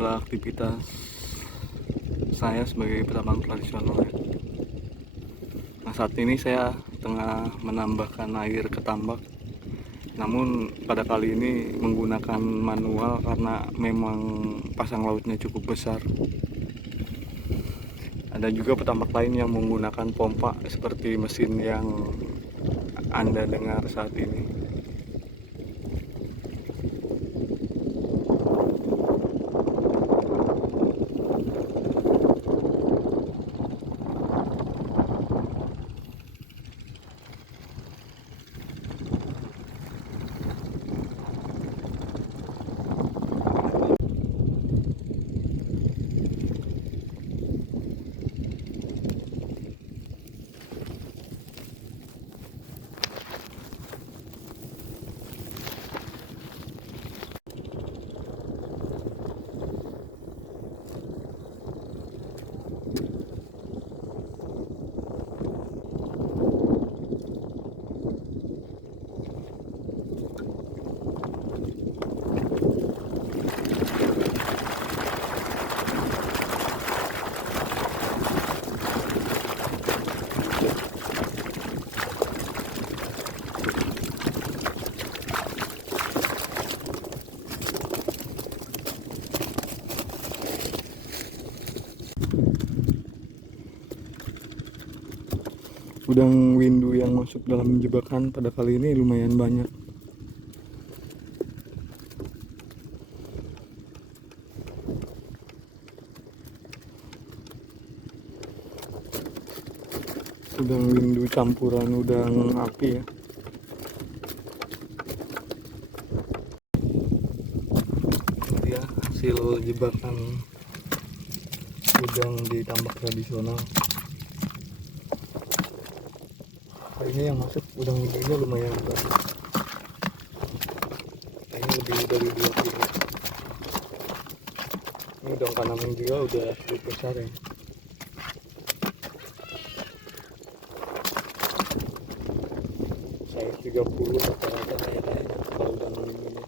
adalah aktivitas saya sebagai petambang tradisional ya. Nah, saat ini saya tengah menambahkan air ke tambak, namun pada kali ini menggunakan manual karena memang pasang lautnya cukup besar. Ada juga petambak lain yang menggunakan pompa seperti mesin yang Anda dengar saat ini. Udang windu yang masuk dalam jebakan pada kali ini lumayan banyak. Udang windu campuran udang api ya. Dia hasil jebakan udang di tambak tradisional. Ini yang masuk udang windunya lumayan banyak. Ini lebih dari 2 kilo. Ini udang Panameng juga udah cukup besar ya. Size 30 rata-rata kayaknya kalau udang windunya.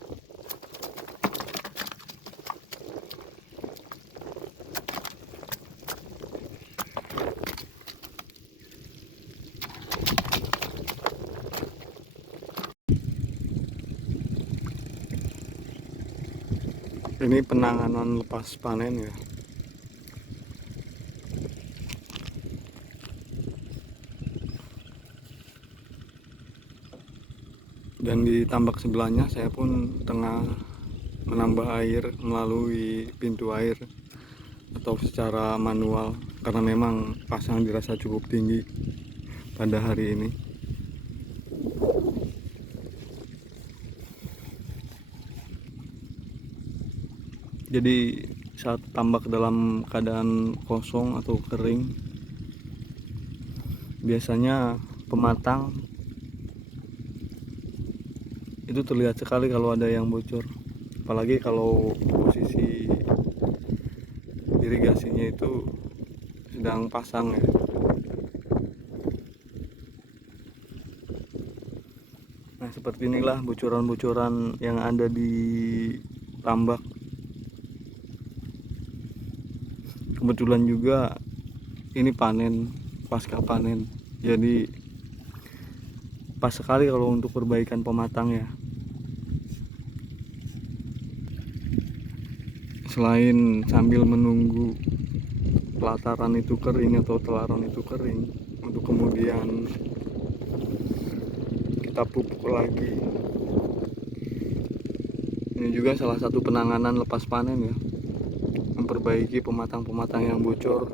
Ini penanganan lepas panen ya. Dan di tambak sebelahnya saya pun tengah menambah air melalui pintu air atau secara manual karena memang pasang dirasa cukup tinggi pada hari ini. Jadi saat tambak dalam keadaan kosong atau kering, biasanya pematang itu terlihat sekali kalau ada yang bocor, apalagi kalau posisi irigasinya itu sedang pasang ya. Nah, seperti inilah bocoran-bocoran yang ada di tambak. Kebetulan juga ini panen, pasca panen, jadi pas sekali kalau untuk perbaikan pematang ya. Selain sambil menunggu pelataran itu kering atau telaron itu kering, untuk kemudian kita pupuk lagi. Ini juga salah satu penanganan lepas panen ya, memperbaiki pematang-pematang yang bocor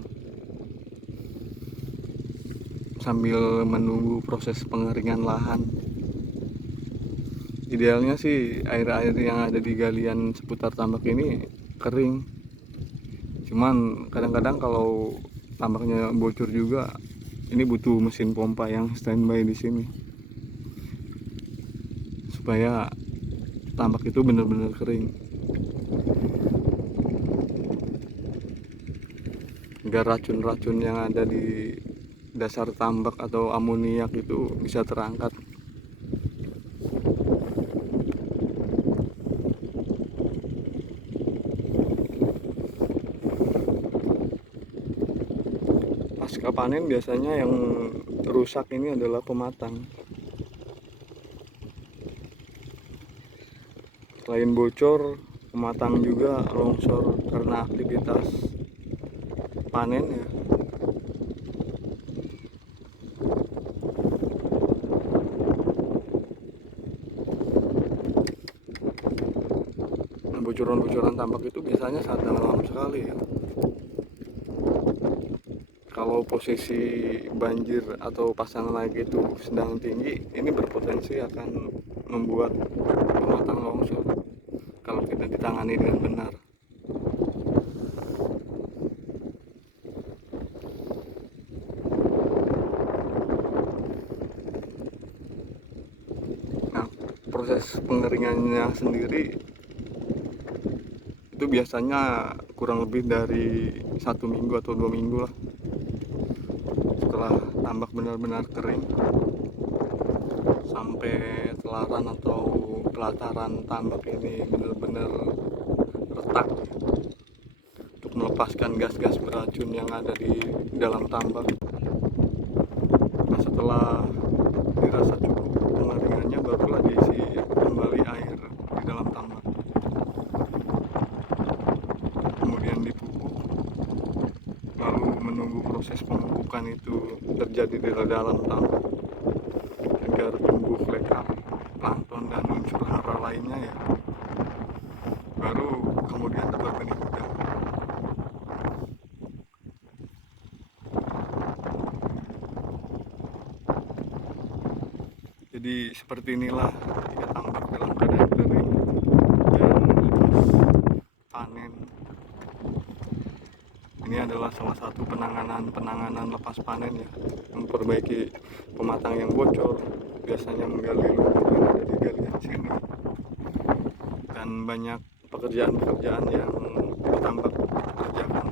sambil menunggu proses pengeringan lahan. Idealnya sih air-air yang ada di galian seputar tambak ini kering, cuman kadang-kadang kalau tambaknya bocor juga, ini butuh mesin pompa yang standby di sini supaya tambak itu benar-benar kering, agar racun-racun yang ada di dasar tambak atau amoniak itu bisa terangkat. pasca panen biasanya yang rusak ini adalah pematang. Selain bocor, pematang juga longsor karena aktivitas panen ya. Nah, bocoran-bocoran tambak itu biasanya saat dalam sekali ya. Kalau posisi banjir atau pasang naik itu sedang tinggi, ini berpotensi akan membuat pematang longsor kalau tidak ditangani dengan benar. Nah, proses pengeringannya sendiri itu biasanya kurang lebih dari 1 minggu atau 2 minggu lah setelah tambak benar-benar kering, sampai telaran atau pelataran tambak ini benar-benar retak untuk melepaskan gas-gas beracun yang ada di dalam tambak. Nah, setelah dirasa cukup pengeringannya, barulah diisi kembali air di dalam tambak, kemudian dipupuk, lalu menunggu proses pemupukan itu terjadi di dalam tambak agar tumbuh lekang plankton dan unsur hara lainnya ya, baru kemudian tebar benih udang. Jadi seperti inilah ketika tambak dalam keadaan kering dan lepas panen. Ini adalah salah satu penanganan lepas panen ya, memperbaiki pematang yang bocor, biasanya menggali lumpur yang ada di galian sini, dan banyak pekerjaan-pekerjaan yang tambak kerjakan.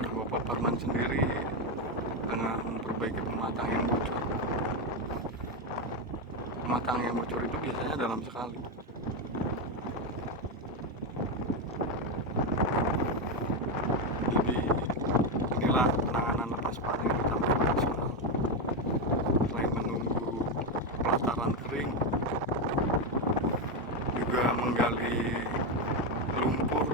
Nah, Bapak Parman sendiri tengah memperbaiki pematang yang bocor. Pematang yang bocor itu biasanya dalam sekali. Jadi inilah penanganan lepas panen yang tambak tradisional. Selain menunggu pelataran kering, juga menggali lumpur